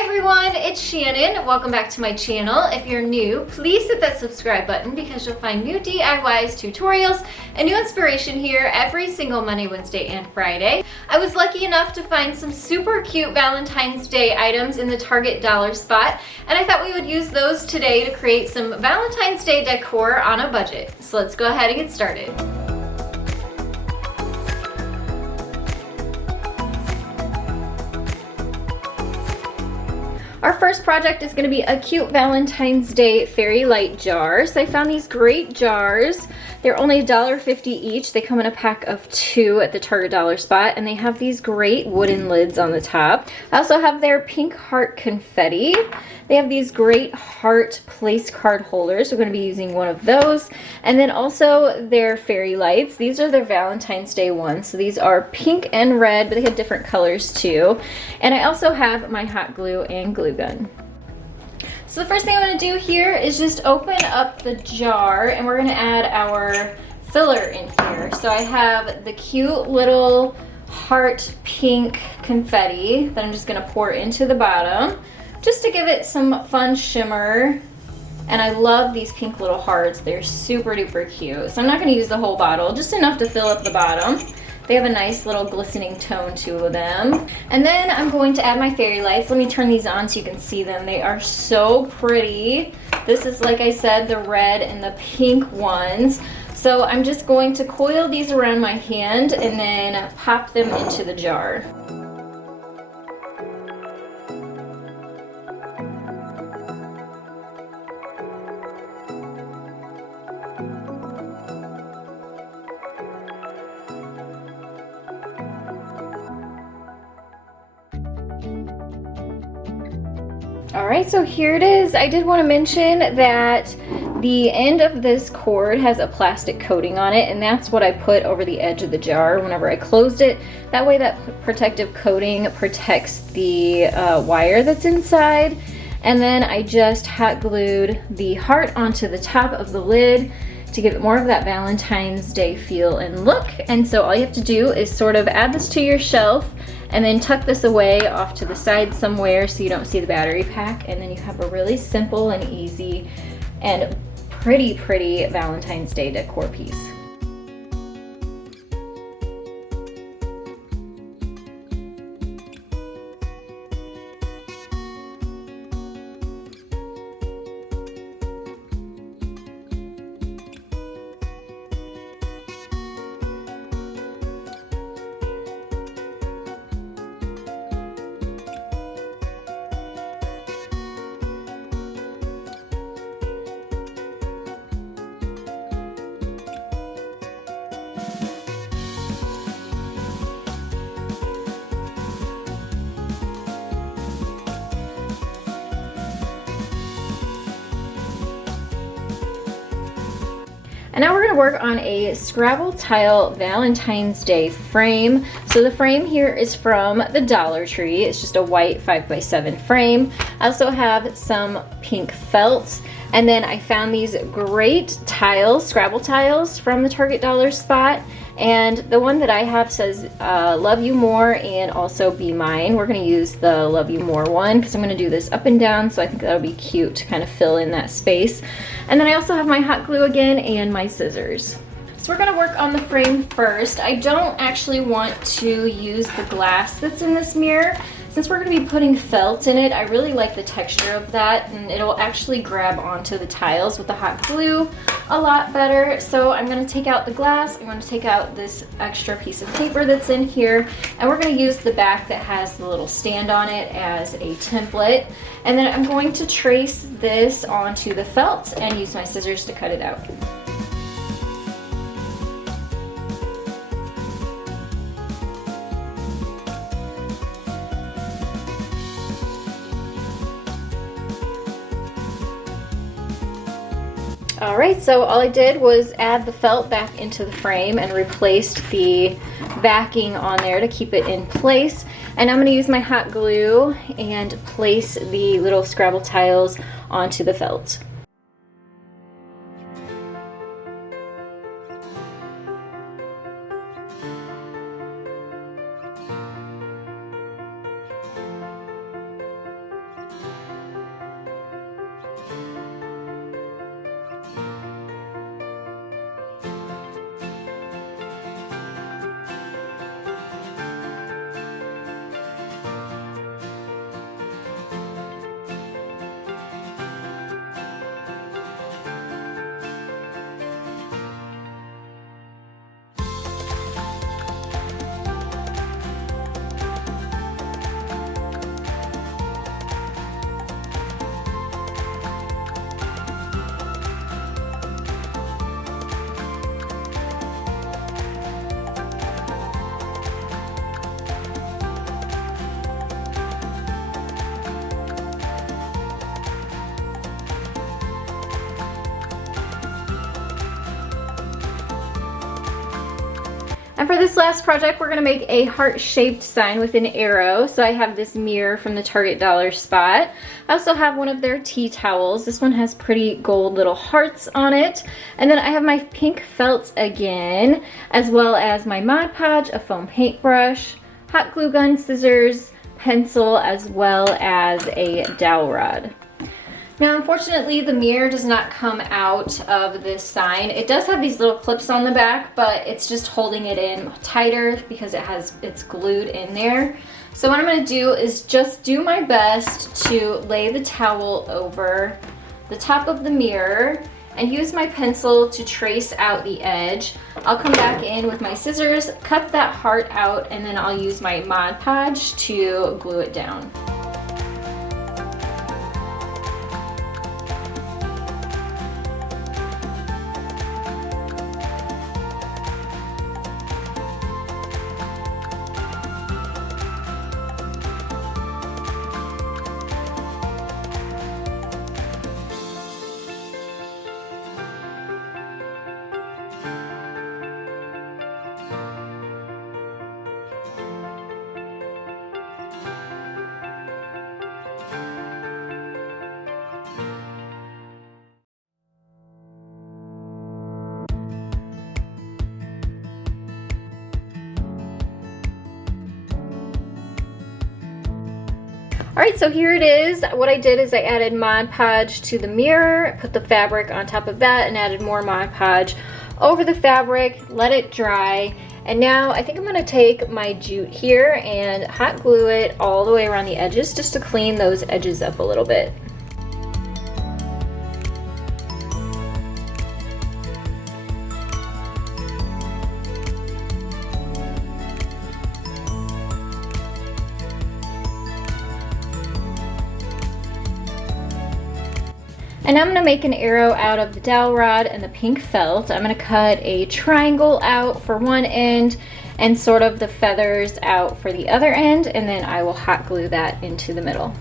Hi everyone, it's Shannon. Welcome back to my channel. If you're new, please hit that subscribe button because you'll find new DIYs, tutorials, and new inspiration here every single Monday, Wednesday, and Friday. I was lucky enough to find some super cute Valentine's Day items in the Target dollar spot, and I thought we would use those today to create some Valentine's Day decor on a budget. So let's go ahead and get started. Our first project is going to be a cute Valentine's Day fairy light jar. So I found these great jars. They're only $1.50 each. They come in a pack of 2 at the Target dollar spot, and they have these great wooden lids on the top. I also have their pink heart confetti. They have these great heart place card holders. We're going to be using one of those. And then also their fairy lights. These are their Valentine's Day ones. So these are pink and red, but they have different colors too. And I also have my hot glue and glue gun. So the first thing I'm going to do here is just open up the jar, and we're going to add our filler in here. So I have the cute little heart pink confetti that I'm just going to pour into the bottom just to give it some fun shimmer. And I love these pink little hearts. They're super duper cute. So I'm not going to use the whole bottle, just enough to fill up the bottom. They have a nice little glistening tone to them. And then I'm going to add my fairy lights. Let me turn these on so you can see them. They are so pretty. This is, like I said, the red and the pink ones. So I'm just going to coil these around my hand and then pop them into the jar. Alright, so here it is. I did want to mention that the end of this cord has a plastic coating on it, and that's what I put over the edge of the jar whenever I closed it. That way that protective coating protects the wire that's inside. And then I just hot glued the heart onto the top of the lid to give it more of that Valentine's Day feel and look. And so all you have to do is sort of add this to your shelf and then tuck this away off to the side somewhere so you don't see the battery pack, and then you have a really simple and easy and pretty Valentine's Day decor piece. And now we're going to work on a Scrabble tile Valentine's Day frame. So the frame here is from the Dollar Tree. It's just a white 5x7 frame. I also have some pink felt. And then I found these great tiles, Scrabble tiles from the Target dollar spot. And the one that I have says love you more and also be mine. We're going to use the love you more one because I'm going to do this up and down, so I think that'll be cute to kind of fill in that space. And then I also have my hot glue again and my scissors. So we're going to work on the frame first. I don't actually want to use the glass that's in this mirror. Since we're going to be putting felt in it, I really like the texture of that, and it'll actually grab onto the tiles with the hot glue a lot better. So I'm going to take out the glass, I'm going to take out this extra piece of paper that's in here, and we're going to use the back that has the little stand on it as a template. And then I'm going to trace this onto the felt and use my scissors to cut it out. Alright, so all I did was add the felt back into the frame and replaced the backing on there to keep it in place. And I'm going to use my hot glue and place the little Scrabble tiles onto the felt. And for this last project, we're gonna make a heart-shaped sign with an arrow. So I have this mirror from the Target Dollar Spot. I also have one of their tea towels. This one has pretty gold little hearts on it. And then I have my pink felt again, as well as my Mod Podge, a foam paintbrush, hot glue gun, scissors, pencil, as well as a dowel rod. Now, unfortunately, the mirror does not come out of this sign. It does have these little clips on the back, but it's just holding it in tighter because it's glued in there. So what I'm gonna do is just do my best to lay the towel over the top of the mirror and use my pencil to trace out the edge. I'll come back in with my scissors, cut that heart out, and then I'll use my Mod Podge to glue it down. All right, so here it is. What I did is I added Mod Podge to the mirror, put the fabric on top of that, and added more Mod Podge over the fabric, let it dry. And now I think I'm gonna take my jute here and hot glue it all the way around the edges just to clean those edges up a little bit. And I'm gonna make an arrow out of the dowel rod and the pink felt. I'm gonna cut a triangle out for one end and sort of the feathers out for the other end, and then I will hot glue that into the middle.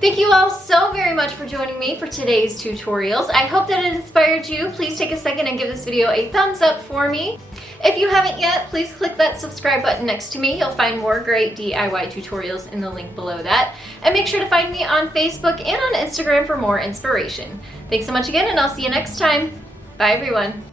Thank you all so very much for joining me for today's tutorials. I hope that it inspired you. Please take a second and give this video a thumbs up for me. If you haven't yet, please click that subscribe button next to me. You'll find more great DIY tutorials in the link below that. And make sure to find me on Facebook and on Instagram for more inspiration. Thanks so much again, and I'll see you next time. Bye everyone.